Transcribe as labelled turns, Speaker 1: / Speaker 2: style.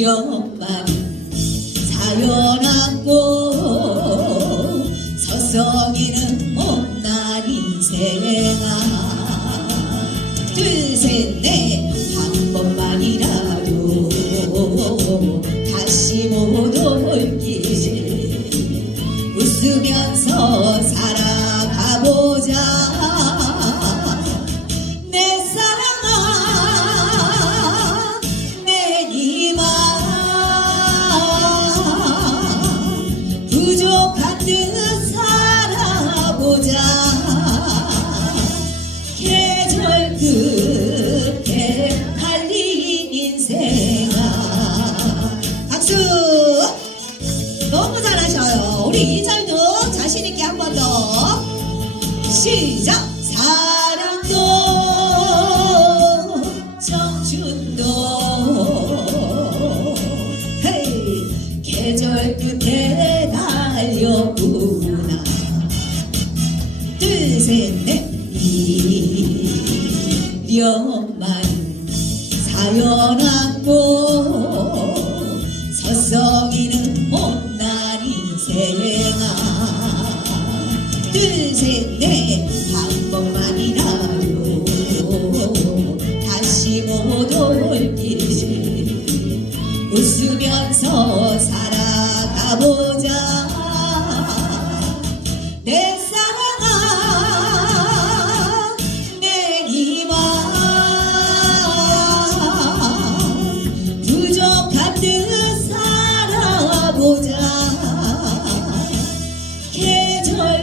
Speaker 1: 미련만 사연 안고 서성이는 못난 인생아. 둘셋넷한 번만이라도 다시 못 올기지. 웃으면서 살아가보자 끝에 달린 인생아. 박수! 너무 잘하셔요. 우리 이절도 자신있게 한 번 더. 시작 미련만 사연 안고 서성이는 못난 인생아. 둘셋넷 한 번만이라도 다시 못 올기지 웃으면서 살아가보자. 내